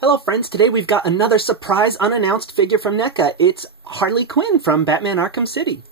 Hello friends, today we've got another surprise unannounced figure from NECA. It's Harley Quinn from Batman Arkham City.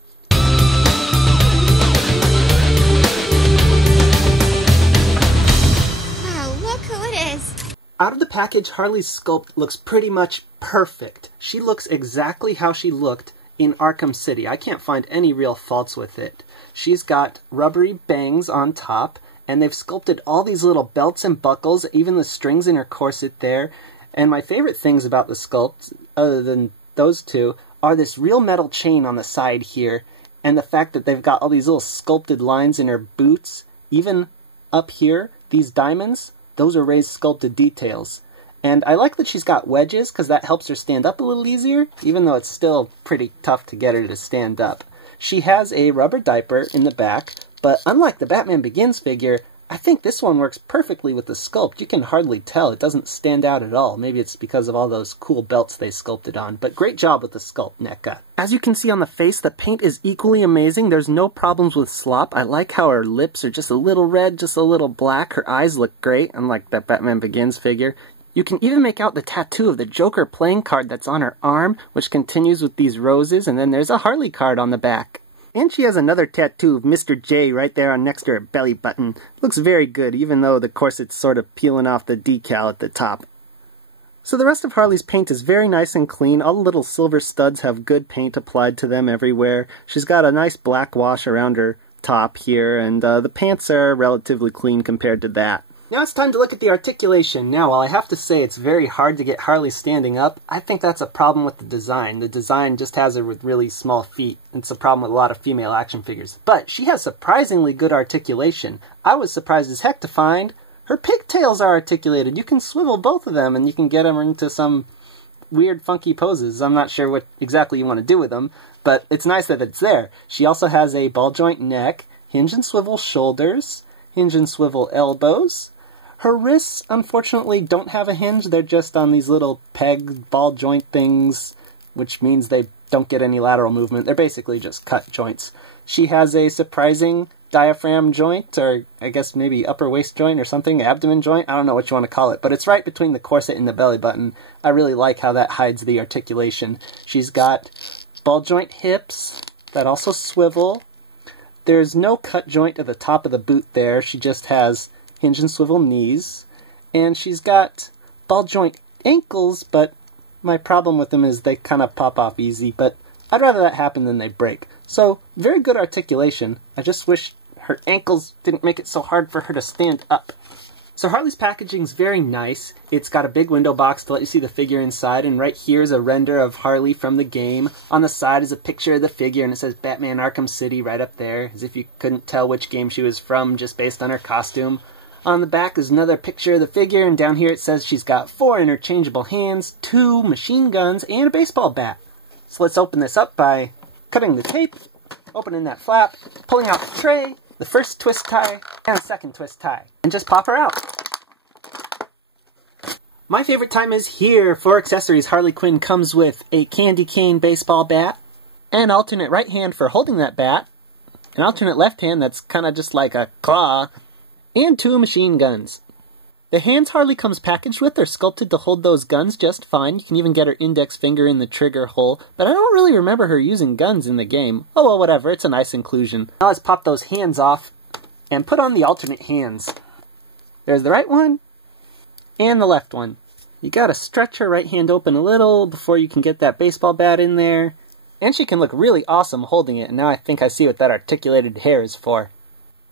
Wow, look who it is! Out of the package, Harley's sculpt looks pretty much perfect. She looks exactly how she looked in Arkham City. I can't find any real faults with it. She's got rubbery bangs on top, and they've sculpted all these little belts and buckles, even the strings in her corset there. And my favorite things about the sculpt, other than those two, are this real metal chain on the side here, and the fact that they've got all these little sculpted lines in her boots. Even up here, these diamonds, those are raised sculpted details. And I like that she's got wedges, because that helps her stand up a little easier, even though it's still pretty tough to get her to stand up. She has a rubber diaper in the back, but unlike the Batman Begins figure, I think this one works perfectly with the sculpt. You can hardly tell. It doesn't stand out at all. Maybe it's because of all those cool belts they sculpted on. But great job with the sculpt, NECA. As you can see on the face, the paint is equally amazing. There's no problems with slop. I like how her lips are just a little red, just a little black. Her eyes look great, unlike that Batman Begins figure. You can even make out the tattoo of the Joker playing card that's on her arm, which continues with these roses, and then there's a Harley card on the back. And she has another tattoo of Mr. J right there on next to her belly button. Looks very good, even though the corset's sort of peeling off the decal at the top. So the rest of Harley's paint is very nice and clean. All the little silver studs have good paint applied to them everywhere. She's got a nice black wash around her top here, and the pants are relatively clean compared to that. Now it's time to look at the articulation. Now, while I have to say it's very hard to get Harley standing up, I think that's a problem with the design. The design just has her with really small feet. It's a problem with a lot of female action figures. But she has surprisingly good articulation. I was surprised as heck to find her pigtails are articulated. You can swivel both of them and you can get them into some weird funky poses. I'm not sure what exactly you want to do with them, but it's nice that it's there. She also has a ball joint neck, hinge and swivel shoulders, hinge and swivel elbows. Her wrists, unfortunately, don't have a hinge. They're just on these little peg ball joint things, which means they don't get any lateral movement. They're basically just cut joints. She has a surprising diaphragm joint, or I guess maybe upper waist joint or something, abdomen joint. I don't know what you want to call it, but it's right between the corset and the belly button. I really like how that hides the articulation. She's got ball joint hips that also swivel. There's no cut joint at the top of the boot there. She just has hinge and swivel knees, and she's got ball joint ankles, but my problem with them is they kind of pop off easy, but I'd rather that happen than they break. So, very good articulation. I just wish her ankles didn't make it so hard for her to stand up. So Harley's packaging's very nice. It's got a big window box to let you see the figure inside, and right here is a render of Harley from the game. On the side is a picture of the figure, and it says Batman Arkham City right up there, as if you couldn't tell which game she was from just based on her costume. On the back is another picture of the figure, and down here it says she's got 4 interchangeable hands, 2 machine guns, and a baseball bat. So let's open this up by cutting the tape, opening that flap, pulling out the tray, the first twist tie, and the second twist tie, and just pop her out. My favorite time is here. For accessories, Harley Quinn comes with a candy cane baseball bat, an alternate right hand for holding that bat, an alternate left hand that's kind of just like a claw, and 2 machine guns. The hands Harley comes packaged with are sculpted to hold those guns just fine. You can even get her index finger in the trigger hole, but I don't really remember her using guns in the game. Oh well, whatever, it's a nice inclusion. Now let's pop those hands off and put on the alternate hands. There's the right one and the left one. You gotta stretch her right hand open a little before you can get that baseball bat in there. And she can look really awesome holding it, and now I think I see what that articulated hair is for.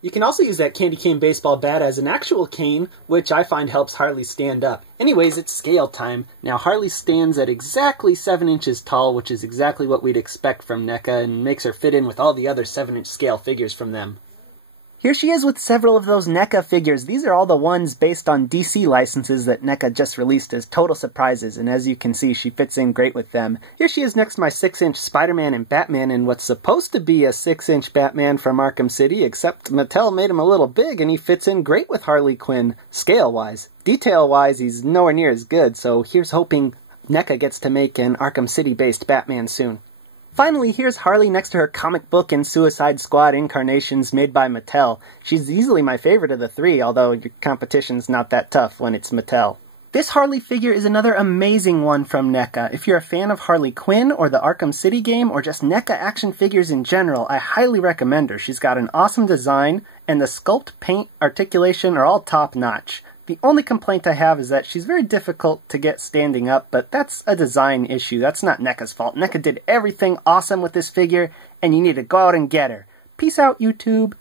You can also use that candy cane baseball bat as an actual cane, which I find helps Harley stand up. Anyways, it's scale time. Now Harley stands at exactly 7 inches tall, which is exactly what we'd expect from NECA, and makes her fit in with all the other 7-inch scale figures from them. Here she is with several of those NECA figures. These are all the ones based on DC licenses that NECA just released as total surprises, and as you can see, she fits in great with them. Here she is next to my 6-inch Spider-Man and Batman in what's supposed to be a 6-inch Batman from Arkham City, except Mattel made him a little big, and he fits in great with Harley Quinn, scale-wise. Detail-wise, he's nowhere near as good, so here's hoping NECA gets to make an Arkham City-based Batman soon. Finally, here's Harley next to her comic book and Suicide Squad incarnations made by Mattel. She's easily my favorite of the 3, although your competition's not that tough when it's Mattel. This Harley figure is another amazing one from NECA. If you're a fan of Harley Quinn or the Arkham City game or just NECA action figures in general, I highly recommend her. She's got an awesome design and the sculpt, paint, articulation are all top-notch. The only complaint I have is that she's very difficult to get standing up, but that's a design issue. That's not NECA's fault. NECA did everything awesome with this figure, and you need to go out and get her. Peace out, YouTube.